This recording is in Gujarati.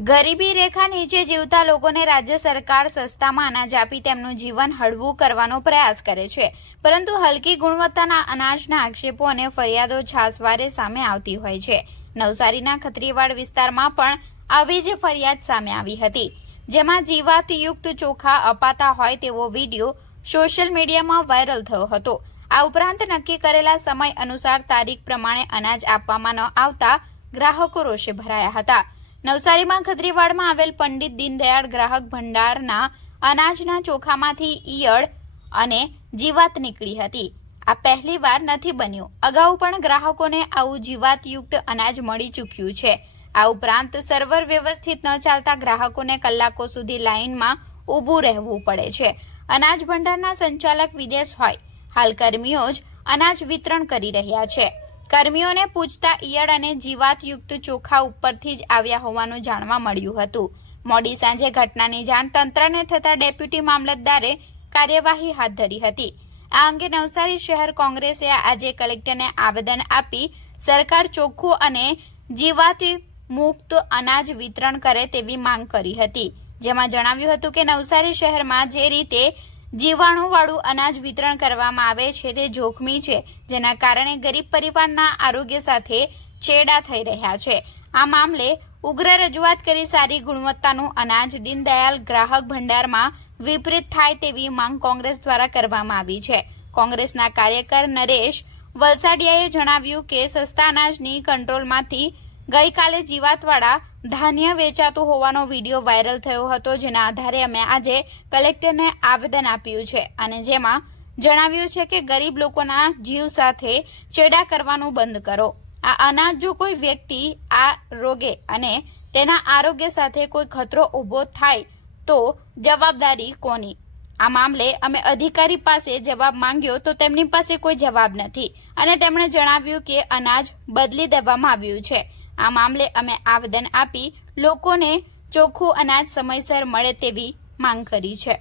ગરીબી રેખા નીચે જીવતા લોકોને રાજ્ય સરકાર સસ્તામાં અનાજ આપી તેમનું જીવન હળવું કરવાનો પ્રયાસ કરે છે, પરંતુ હલકી ગુણવત્તાના અનાજના આક્ષેપો અને ફરિયાદો છાસવારે સામે આવતી હોય છે। નવસારીના ખત્રીવાડ વિસ્તારમાં પણ આવી જ ફરિયાદ સામે આવી હતી, જેમાં જીવાતયુક્ત ચોખા અપાતા હોય તેવો વિડીયો સોશિયલ મીડિયામાં વાયરલ થયો હતો। આ ઉપરાંત નક્કી કરેલા સમય અનુસાર તારીખ પ્રમાણે અનાજ આપવામાં ન આવતા ગ્રાહકો રોષે ભરાયા હતા। નવસારીમાં ખત્રીવાડમાં આવેલ પંડિત દીનદયાળ ગ્રાહક ભંડારના અનાજના ચોખામાંથી ઈયળ અને જીવાત નીકળી હતી। આ પહેલીવાર નથી બન્યું, અગાઉ પણ ગ્રાહકોને આવું જીવાતયુક્ત અનાજ મળી ચૂક્યું છે। આ ઉપરાંત સર્વર વ્યવસ્થિત ન ચાલતા ગ્રાહકોને કલાકો સુધી લાઇનમાં ઊભું રહેવું પડે છે। અનાજ ભંડારના સંચાલક વિદેશ હોય, હાલ કર્મીઓ જ અનાજ વિતરણ કરી રહ્યા છે। કર્મીઓને પૂછતા ઈયળ અને જીવાતયુક્ત ચોખા ઉપરથી જ આવ્યા હોવાનું જાણવા મળ્યું હતું। મોડી સાંજે ઘટનાની જાણ તંત્રને થતા ડેપ્યુટી મામલતદારે કાર્યવાહી હાથ ધરી હતી। આ અંગે નવસારી શહેર કોંગ્રેસે આજે કલેક્ટરને આવેદન આપી સરકાર ચોખ્ખું અને જીવાત મુક્ત અનાજ વિતરણ કરે તેવી માંગ કરી હતી, જેમાં જણાવ્યું હતું કે નવસારી શહેરમાં જે રીતે જીવાણુવાળું અનાજ વિતરણ કરવામાં આવે છે તે જોખમી છે, જેના કારણે ગરીબ પરિવારના આરોગ્ય સાથે ચેડા થઈ રહ્યા છે। આ મામલે ઉગ્ર રજૂઆત કરી સારી ગુણવત્તાનું અનાજ દીનદયાળ ગ્રાહક ભંડારમાં વિતરિત થાય તેવી માંગ કોંગ્રેસ દ્વારા કરવામાં આવી છે। કોંગ્રેસના કાર્યકર નરેશ વલસાડિયાએ જણાવ્યું કે સસ્તા અનાજની કંટ્રોલમાંથી ગઈકાલે જીવાતવાળા ધાન્ય વેચાતું હોવાનો વિડીયો વાયરલ થયો હતો, જેના આધારે અમે આજે કલેક્ટરને આવેદન આપ્યું છે અને જેમાં જણાવ્યું છે કે ગરીબ લોકોના જીવ સાથે ચેડા કરવાનું બંધ કરો। આ અનાજ જો કોઈ વ્યક્તિ આ રોગે અને તેના આરોગ્ય સાથે કોઈ ખતરો ઊભો થાય તો જવાબદારી કોની? આ મામલે અમે અધિકારી પાસે જવાબ માંગ્યો તો તેમની પાસે કોઈ જવાબ નથી અને તેમણે જણાવ્યું કે અનાજ બદલી દેવામાં આવ્યું છે। આ મામલે અમે આવેદન આપી લોકોને ચોખ્ખું અનાજ સમયસર મળે તેવી માંગ કરી છે।